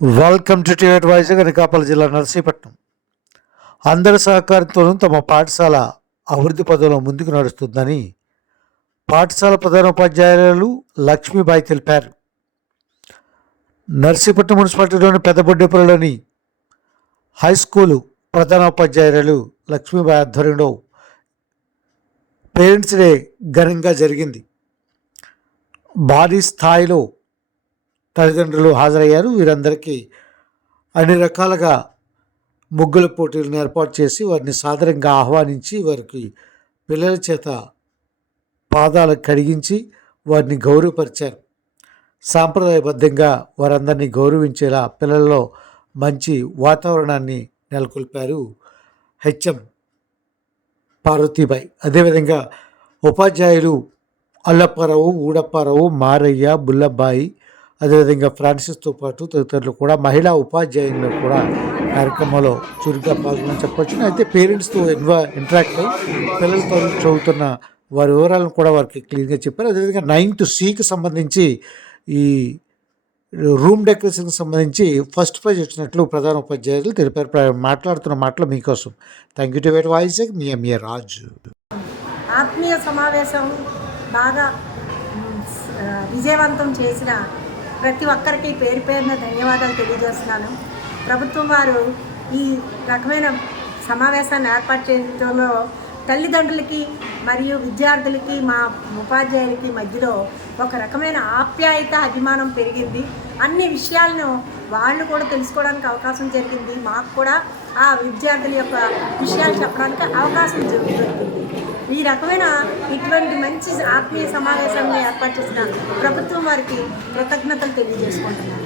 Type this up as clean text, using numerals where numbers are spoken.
Welcome to టివేట్ voice Anakapalli జిల్లా నర్సీపట్నం. అందరి సహకారంతోనూ తమ పాఠశాల అభివృద్ధి పదంలో ముందుకు నడుస్తుందని పాఠశాల ప్రధానోపాధ్యాయులు లక్ష్మీబాయి తెలిపారు. నర్సీపట్నం మున్సిపాలిటీలోని పెద్దబొడ్డేపురలోని హై స్కూలు ప్రధానోపాధ్యాయులు లక్ష్మీబాయి ఆధ్వర్యంలో పేరెంట్స్ డే ఘనంగా జరిగింది. భారీ స్థాయిలో తల్లిదండ్రులు హాజరయ్యారు. వీరందరికీ అన్ని రకాలుగా ముగ్గుల పోటీలను ఏర్పాటు చేసి వారిని సాదరంగా ఆహ్వానించి వారికి పిల్లల చేత పాదాలు కడిగించి వారిని గౌరవపరిచారు. సాంప్రదాయబద్ధంగా వారందరినీ గౌరవించేలా పిల్లల్లో మంచి వాతావరణాన్ని నెలకొల్పారు హెచ్ఎం పార్వతీబాయి. అదేవిధంగా ఉపాధ్యాయులు అల్లప్పారావు, ఊడప్పారావు, మారయ్య, బుల్లబ్బాయి, అదేవిధంగా ఫ్రాన్సిస్తో పాటు తదితరులు కూడా మహిళా ఉపాధ్యాయులు కూడా కార్యక్రమంలో చురుగ్గా పాల్గొని చెప్పొచ్చు. అయితే పేరెంట్స్తో ఇంటరాక్ట్ అయ్యి పిల్లలతో చదువుతున్న వారి వివరాలను కూడా వారికి క్లియర్గా చెప్పారు. అదేవిధంగా 9th Cకి సంబంధించి ఈ రూమ్ డెకరేషన్కి సంబంధించి ఫస్ట్ ప్రైజ్ వచ్చినట్లు ప్రధాన ఉపాధ్యాయులు తెలిపారు. మాట్లాడుతున్న మాటలు మీకోసం. థ్యాంక్ యూ టు టివేట్ వాయిస్. మీ ఎంఏ రాజు. ఆత్మీయ సమావేశం బాగా విజయవంతం చేసిన ప్రతి ఒక్కరికి పేరు పేరున ధన్యవాదాలు తెలియజేస్తున్నాను. ప్రభుత్వం వారు ఈ రకమైన సమావేశాన్ని ఏర్పాటు చేయడంలో తల్లిదండ్రులకి మరియు విద్యార్థులకి మా ఉపాధ్యాయులకి మధ్యలో ఒక రకమైన ఆప్యాయత, అభిమానం పెరిగింది. అన్ని విషయాలను వాళ్ళు కూడా తెలుసుకోవడానికి అవకాశం జరిగింది. మాకు కూడా ఆ విద్యార్థుల యొక్క విషయాలు చెప్పడానికి అవకాశం దొరికింది. ఈ రకమైన ఇటువంటి మంచి ఆత్మీయ సమావేశాన్ని ఏర్పాటు చేసిన ప్రభుత్వం వారికి కృతజ్ఞతలు తెలియజేసుకుంటున్నాను.